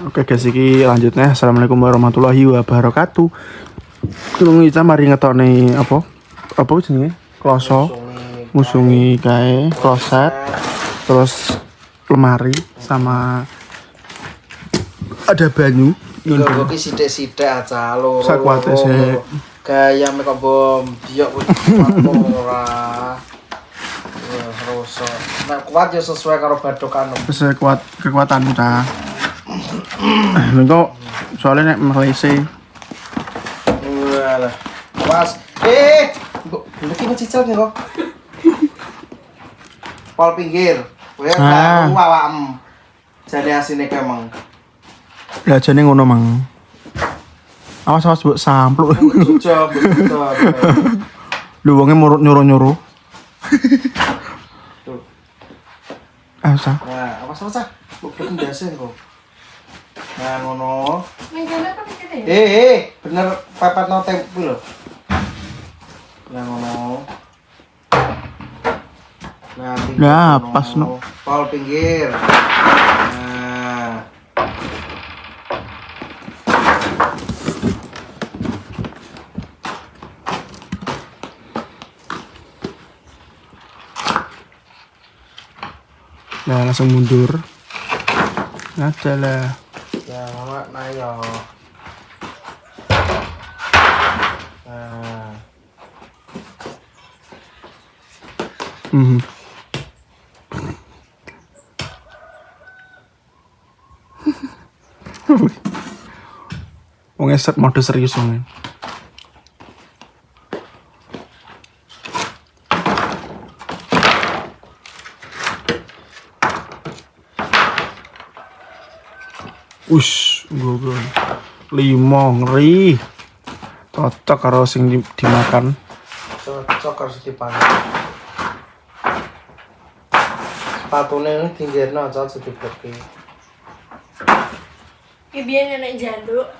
Oke guys, iki lanjutnya. Assalamualaikum warahmatullahi wabarakatuh. Tulung kita mari ngetone apa? Apa jenenge? Kloso. Musungi kae, kloset. Terus lemari sama ada banyu. Iku ki sithik-sithik aja loro. Sakwate sik. Gaya mek bom biok ora. Terus nek kuat ya sesuai karo badokan. Sesuai kekuatanmu ta. Engko soalnya nek melese. Walah. Mas, iki mencicil nih kok. Pol pinggir. Kowe gak awakmu. Jane asine kemeng. Ya jane ngono mang. Awas mbok sampluk. Jujur. Lu wonge nyuruh-nyuruh. Asa. Nah, awas. Kok pendasen kok. Nah, ngono. Menggala apa mikirnya? Bener pepetno tempe lho. Nah, ngono. Nah, Ya, pas no. Pol pinggir. Nah. Nah, langsung mundur. Ada lah. Ya, mama nayo. Nah. Wong set mode serius wong. Goblok. 5 ngeri. Cocok karo sing dimakan. Cocok harus dipanen. Sepatune ini pinggirnya aja dibleki. Ki biyen nenek janduk.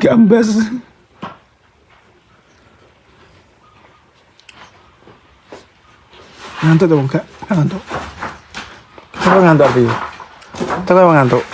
Gambas. Ngantuk dong, enggak ngantuk. Kita ngantuk dia. Kita ngantuk.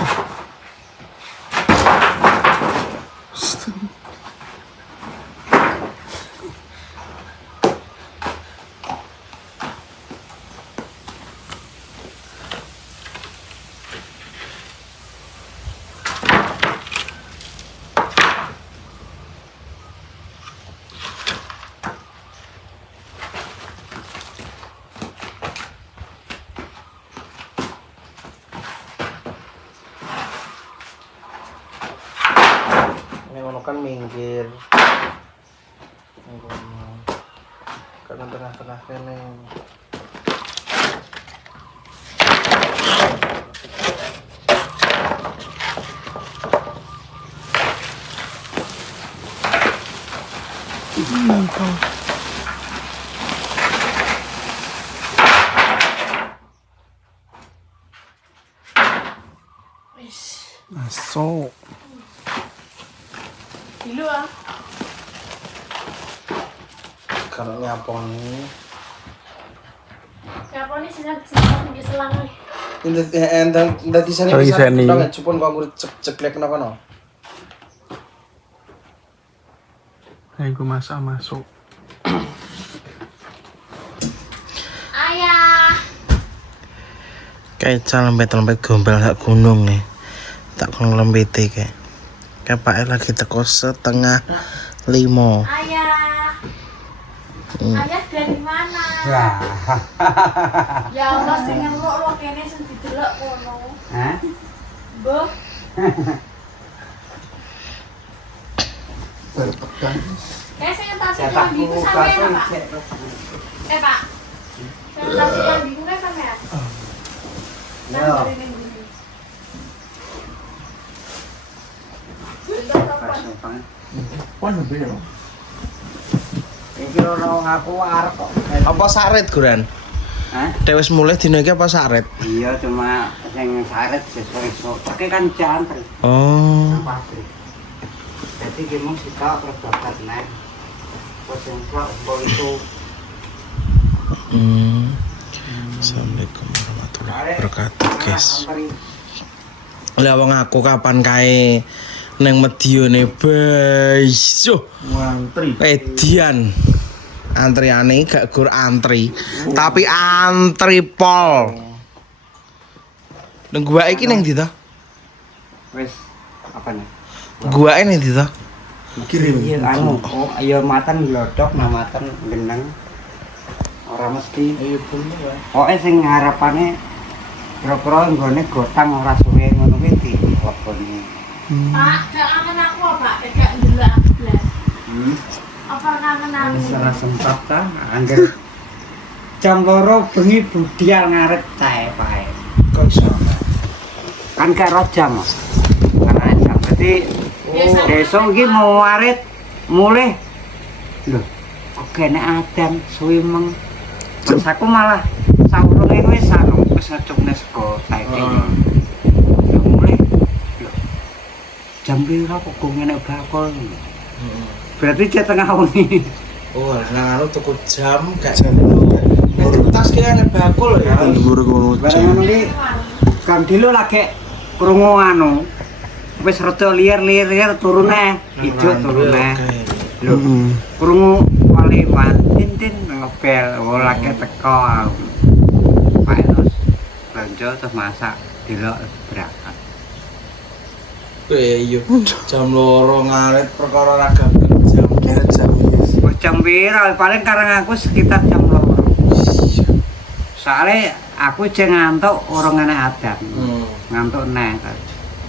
Kan minggir karena tengah-tengah kene Masuk. Dulu ah. kalau nyaponi Nyaponi sisa di selang nih. Ndak disane bisa ndang cupon kok ngurut ceklek kono. Ayo masuk. Ayah. Kayak lempet gombal sak gunung nih. Tak kon lempete kayak. Kepake lagi teko setengah 5. Ayah. Ayah dari mana? Ya Allah sing ngeluk lo kene sing didelok kono. Hah? Mbah. Sing tas kambing ku sampean, Pak. Pak. Sing tas kambing ku sampean. Ya. Iki ora aku arep kok. Apa saret Guran? Hah? Dewes mulai dino iki apa saret? Iya cuma sing saret sesuk. Pakai kan jantri. Oh. Pasti. Jadi gimana sih kak perbakat nih? Potensial itu. Assalamualaikum warahmatullahi wabarakatuh guys. Lah wong aku kapan kae neng medione baiso Ngantri. edian antriane gak gur antri tapi antri pol nang gua iki neng ndi to Wis apa nih? gua neng ndi to Kirim. Iya anu, oh ya matan glodok nah matan geneng. Ora mesti. Iya punya ya. Pokoke sing harapane kira-kira nggone gotang ora suwe ngono kuwi dileboni. Pak, gak kangen aku Pak, gak ndelok aku blas. Apa kangen aku? Ora sempat ta, angger jam 2 bengi budal ngarep cae pae. kok iso Kan gak ro jam. Karena jam berarti besok iki mau warit mulai. Lho, kok kene adan suwi meng. Terus aku malah saurunge wis anu, wis ngecukne sego saiki. Lho mulai. Lho. Jam piro kok ngene bakul. Berarti dia tengah wengi. oh nang anu tuku jam gak nek tas ki ana bakul ya Buru ngono. Barang anu iki Kang Dilo lagi krungu anu. Wis rada liar-liar turune, ijo turune. Lho, krungu waliwan tintin ngebel, oh lagi teko aku. Pak terus belanja terus masak, delok berangkat. iya jam 2 ngaret perkara ra gampang jam Kira jam iki. Wis jam piro? Paling karang aku sekitar jam 2. Soale aku jeng ngantuk ora ngene adan. Ngantuk neh kan.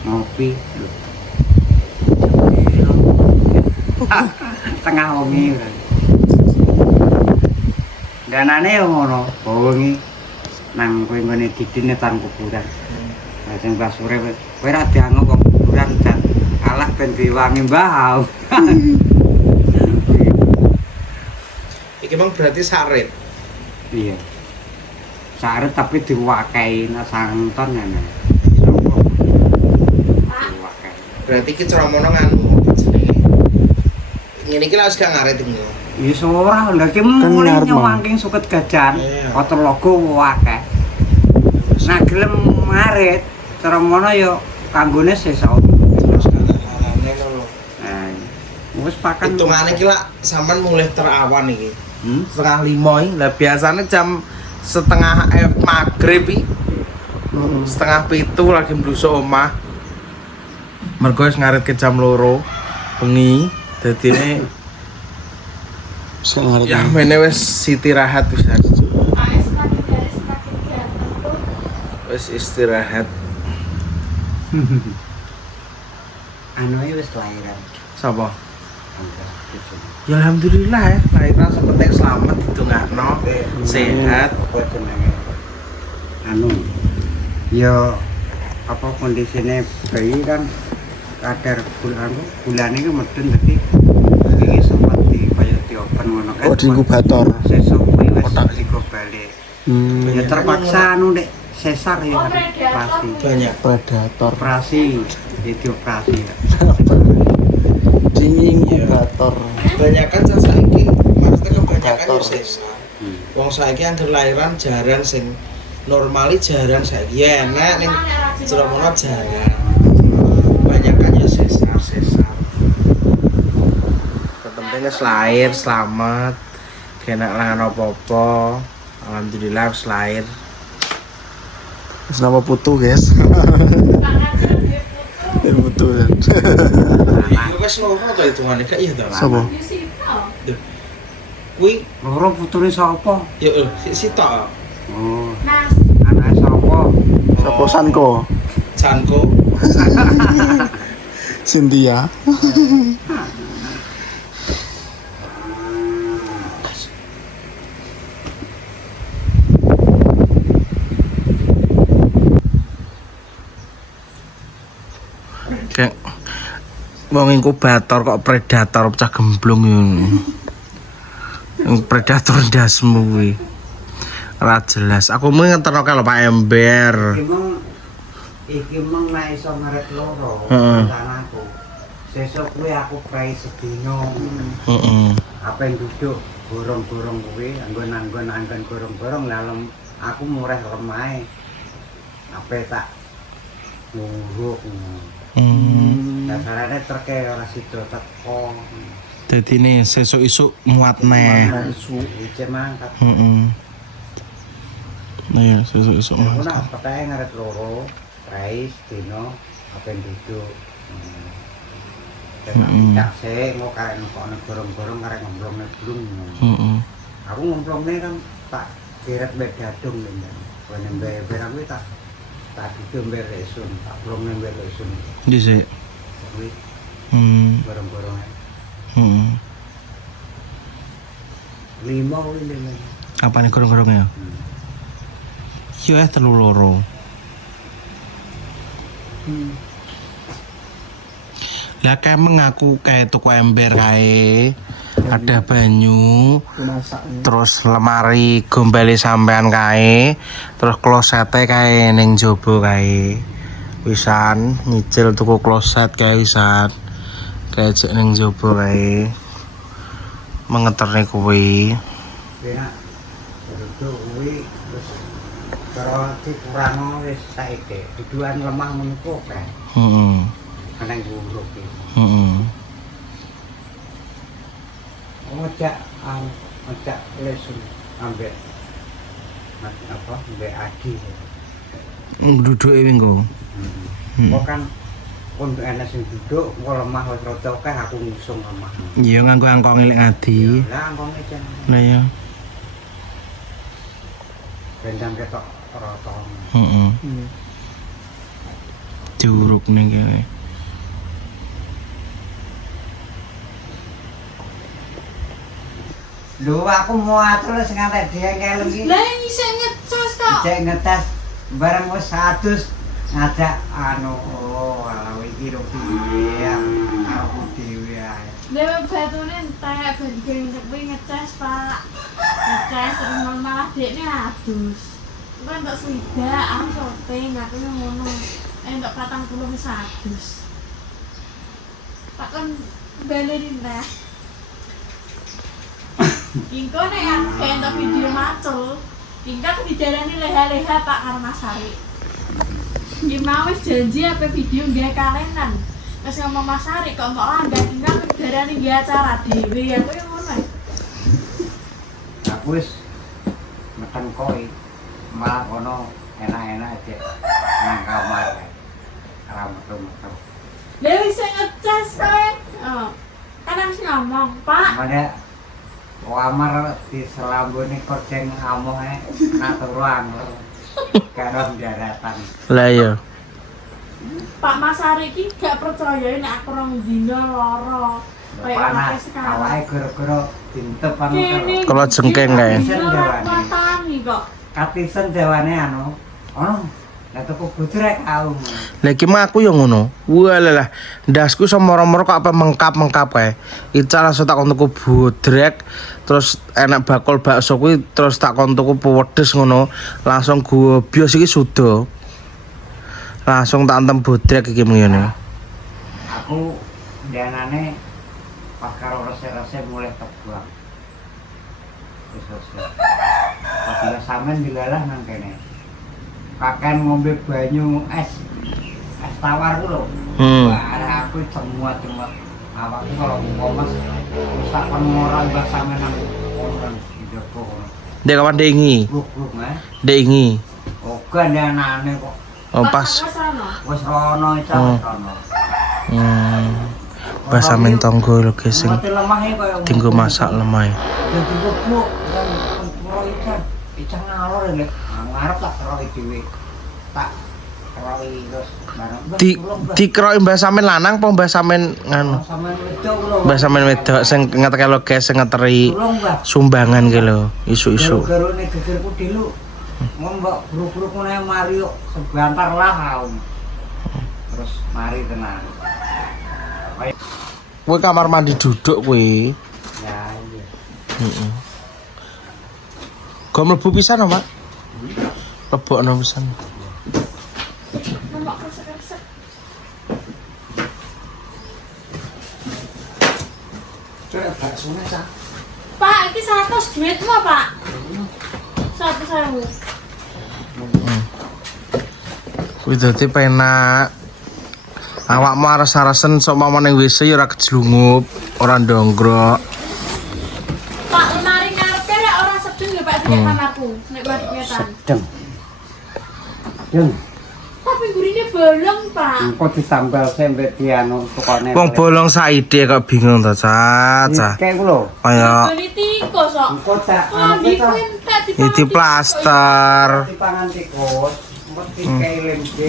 Ngopi. Lho. Tengah wengi. Danane yo ngono, wengi nang kowe ngene didine tan kuburan. Lah sing pas sore kowe ra dianggep wong kuburan dan alah ben diwangi mbah. iki mang berarti sarit Iya. Saret tapi diwakai santon ngene. Diwakai. berarti ki ceromono nganu jenenge ngene iki lak wis gak ngaret iki Wis ora lha ki mulai ngarep, Mang. nyawangking suket gajan. Iya. Foto logo akeh. Nah gelem ngarit ceromono yo kanggone sesuk. terus kala-kalane lho Nah, wis pakan hitungane ki lak sampean mulai terawan iki Hmm? 4:30 lah biasanya jam setengah maghrib iki 6:30 lagi mblusuk omah mergo wis ngarit ke jam 2 bengi dadine Sing ngarep. ya mene wis istirahat wis Pak, semakin dari semakin ganteng tuh. wis istirahat Anu wis lahiran. sapa Enggak, gitu. ya alhamdulillah ya lahiran sepenting selamat ditungakno sehat Apa jenenge? Anu. Yo apa kondisine bayi kan kadar bulan iki medun dadi iki sempat di kaya diopen ngono kan. Oh, di inkubator. Sesuk kuwi wis digo balik. Ya Hmm. terpaksa anu Dek, sesar ya operasi. banyak Predator. Operasi, ya dioperasi ya. Dingin inkubator. banyak kan saiki maksudnya kebanyakan Inkubator. ya sesar wong saiki anggere lahiran jarang sing normali jarang saiki ya enak ning ceromono jarang banyak kan ya sesar pentingnya lahir selamat kena langan apa-apa alhamdulillah wis lahir Wis nama putu, guys. Ya putu. iki wis loro to hitungane gak iya to Sapa? kuwi Loro putune sapa? ya sitok Oh, Mas, anake sapa? Sapa Sanko? Janko Cynthia. kayak wong inkubator kok predator pecah gemblung yang predator ndasmu kuwi ora jelas aku mau ngeterno kalau Pak Ember Iki meng nek iso ngaret loro Heeh. anakku. Sesuk kuwi aku prai sedina. heeh Apa yang duduk borong-borong kuwi anggon-anggon borong-borong lalem aku murah lemahe. Apa tak nguruk. Dasarane treke ora sida teko. Dadi ne sesuk isuk muat neh. Iki mangkat. Nah ya sesuk isuk Aku muat. nak petahe ngaret loro, rais dino apen duduk. Karena tidak sih, mau karek ngokoknya gorong-gorong, karek ngomplongnya belum. Aku ngomplongnya kan tak kiret begadung. Kalau nembel aku tak duduk nembel lesun, tak belum nembel lesun. Dhisik. Tapi gorong-gorongnya. 5 ini. Apa nih gorong-gorongnya? Yo telu loro. Lah kayak mengaku kayak tuku ember kae. Ada banyu, terus lemari gombali sampean kae, terus klosete kae ning jaba kae. Wisan nyicil tuku kloset kae wisan. Kae cek ning jaba kae. Mengeterne kuwi. Enak. Duduk kuwi terus kalau dikurang wis saiki. Dudukan lemah menunggu kae. Nang guruk iki. Ngejak lesun ambek apa ambek adi. Duduke minggu. Kok kan untuk enak sing duduk kok lemah wis rada akeh aku ngusung lemah. Iya nganggo angkong ngilik adi. Lah angkonge jan. Nah ya. Bendang ketok rata. Diuruk ning kene. Lho aku mau atur sing ngantek diengkel iki. Lah iso ngecas kok. Cek ngetes barang wis 100 ngajak ala iki rupi ya. Aku dhewe ae. Dewe batune entek ben kuwi ngecas Pak. Ngecas terus malah dekne adus. Kan tak swidak, aku syuting, aku ngono. Entuk 40 wis adus. Pak kan balerin ta. Ingko nek aku entuk video macul, ingka dijarani leha-leha Pak karo Mas Ari. Nggih mau wis janji apa video nggih kalenan. Wis ngomong Mas Ari kok mbok langgah ingka dijarani nggih acara dhewe aku yo ngono. Aku wis meten koi malah kono enak-enak aja nang kamar kae. Ora metu-metu. Lha wis ngecas kowe. Oh. Kan harus ngomong, Pak. Mana kamar di selambune korceng amoh naturuan. Karo daratan. Lah iya. Pak Mas Ari iki gak percaya nek aku rong dina lara. Kayak Panas awake gara-gara dintep anu Kalau jengking kae. Matani kok. katisen dewane anu. Ono lah tuku budrek aku. Lah iki mah aku yo ngono. Walah, ndasku iso moro-moro kok apa mengkap-mengkap kae. Ical langsung tak kon tuku budrek, terus enak bakul bakso kuwi terus tak kon tuku pewedes ngono. Langsung gobios iki sudo. Langsung tak antem budrek iki ngene. Aku danane pas karo rese-rese mulai kebuang. Terus pas dia sampean dilalah nang kene. Kaken ngombe banyu es tawar ku lho. Wah, aku cemut-cemut. Awakku kalau ngomas rusak kon ora mbah sampean nang orang njoko kono. Dek kawan dengi. Buk-buk mah. Dengi. Oke ndanane kok. Oh pas. Wis rono itu wis rono. Bahasa mentonggo lho guys sing Mati lemahe koyo tinggo masak lemah. dadi buk ora ican ngalor nek ngarep tak keroi dhewe. Tak keroi terus bareng. Dikeroki mbah sampean lanang apa mbah sampean nganu? Sampeyan wedok lho. Mbah sampean wedok sing ngeteke lo guys sing ngeteri sumbangan ki lho isu-isu. Garone gegerku dulu. Mbok buru-buru kene mari kok sebentar lah aku. Terus mari tenan. Kowe kamar mandi duduk kowe. Ya iya. Heeh. Kok mlebu pisan, Pak? Lebokno pisan. Nombok resek-resek. Coba baksone sa. Pak, iki 100 duitmu, Pak. 100.000. Wis dadi penak. Awakmu ares-aresen sok mama ning WC ya ora kejlungup, ora ndonggrok. Pak lemari ngarepe rek ora sedeng ya Pak di kamarku. Nek buat ketan. Sedeng. Yung, Tapi gurine bolong, Pak. engko ditambal sembe dianu tukone. Wong bolong saide kok bingung to, Caca. Kayak lho. Kaya Beli tikus kok. Engko tak Lambi kuentek iki plaster. dipangan tikus. Mesti kayak lem iki.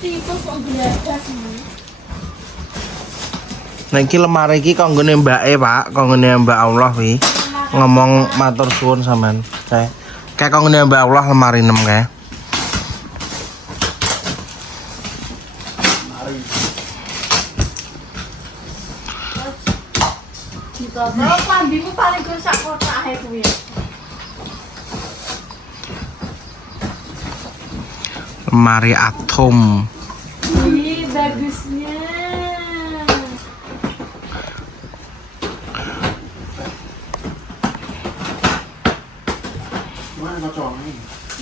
Tikus kok gelagas semua. Nek iki lemari iki kanggone mbake, Pak, kanggone Mbak Allah wi. Ngomong matur suwun sampean. Kayak kanggone Mbak Allah lemari 6 kae. Kalau lambimu paling gur sak kotak ae kuwi. Lemari atom. Ih, bagusnya.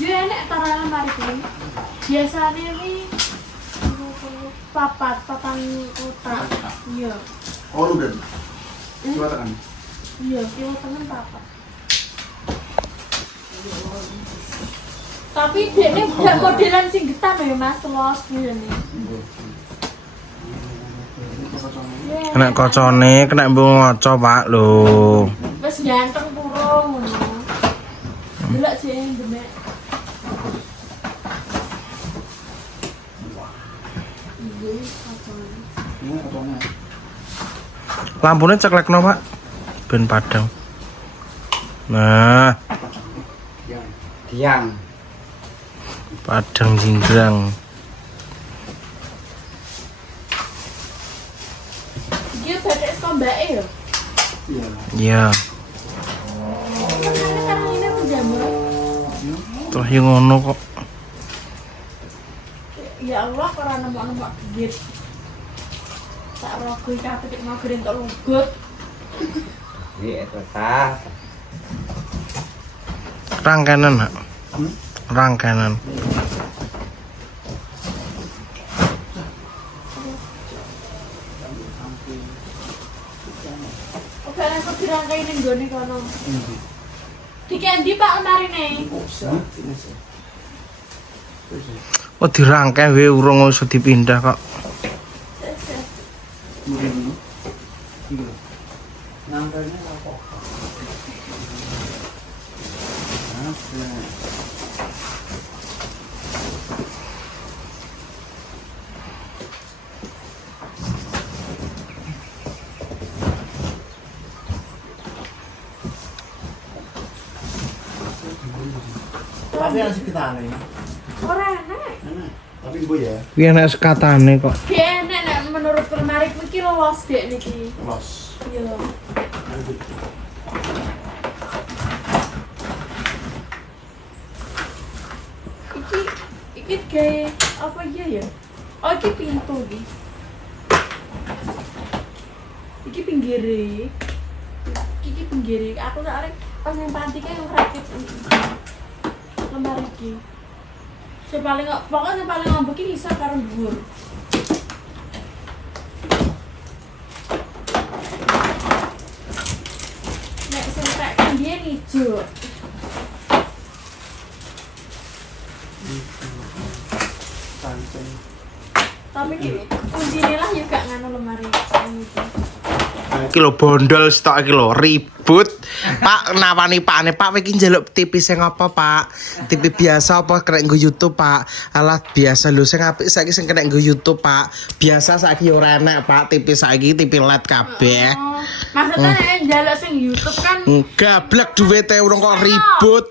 Ya enak taruh lemari kuwi. Biasane iki patang kotak. Iya. Oh lu udah. Coba tekan. Iya, kilo tengen papat. Tapi dekne gak modelan sing getan ya Mas, los ngene. Kena kocone, kena mbung ngoco, Pak, lho. Wis ganteng puro ngono. Delok sing demek. Lampune ceklekno, Pak. Ben padang. Nah, Diang. padang jinggrang. Iki batik saka mbake ya. Iya. Karena ini menjamur. Terus yang ngono kok. Ya Allah, ora nemu-nemu duit. Tak rogo iki kabeh mau geren tok lugut. Iya, itu ta. Rangkenan, Nak. Rangkenan. Oke, aku dirangkai ning gone kono. Dikendi Pak lemarine. Oh dirangkai we urung iso dipindah kok. Tapi yang sekitar ini. Ora enak. Tapi gue ya. Kuwi enak sekatane kok. Dia enak nek menurut lemari ku iki los dek niki. Los. Iya. Iki gawe apa iya ya? Oh, iki pintu iki. Iki pinggire. Iki pinggire. Aku tak arek pas nang panti kae ngrakit lemari iki. Pokoknya paling ngambek iki bisa karo dhuwur. Nek sing tak kandian ijo. Tapi kuncine lah ya gak nganu lemari iki. Iki lho bondol stok iki lho ribut. Pak nawani pakne Pak iki njaluk TV sing apa, Pak? TV biasa apa kena nggo YouTube, Pak? Alah biasa lho sing apik saiki sing kena nggo YouTube, Pak. Biasa saiki ora enak, Pak. TV saiki TV LED kabeh. Maksudnya nek njaluk sing YouTube kan Gablek duwite urung kok ribut.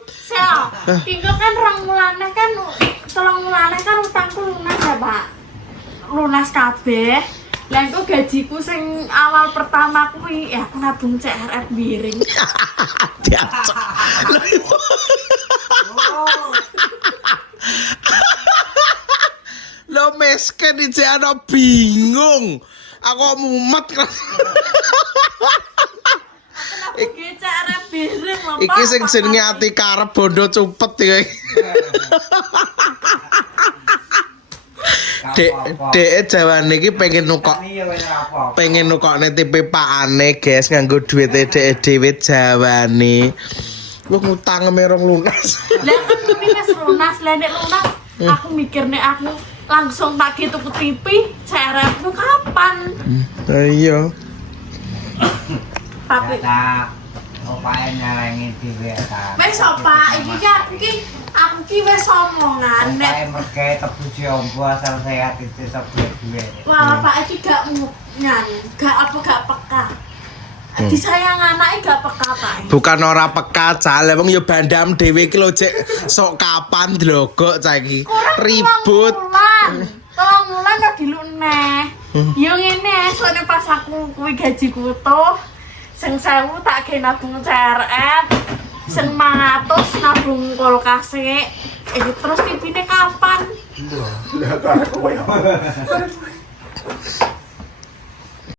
Tinggal kan 2 mulane kan 3 mulane kan utangku lunas ya, Pak. Lunas kabeh. Lah engko gajiku sing awal pertama kuwi ya aku nabung CRF miring. Diacok. Lo mesken iki ana bingung. Aku mumet. Iki CRF miring lho, Pak. Iki sing jenenge ati karep bondo cupet iki. Dek jawane iki pengen nukokne TV pakane guys nganggo duwite dek dhewe jawane. Lu ngutang merong lunas. Lah kan kuwi wis lunas, lah nek lunas aku mikir nek aku langsung tak gitu ke TV, cerepku kapan? Iya. Tapi Opae nyalangi dhewe ta. wis apa iki kan aku ki wis omongan Opae nek merke tebu jombo asal sehat itu sebut duwe. wah Pak iki gak gak peka. Disayang anake gak peka Pak. Bukan ora peka jale wong ya bandam dhewe iki lho cek sok kapan dlogok cah iki. Ribut. Tolong mulan kok dilune. Yo ngene soalnya pas aku kuwi gajiku utuh sing 1000 tak ge nabung CRF, sing 500 nabung kulkas iki terus tipine kapan? Lah kok kowe.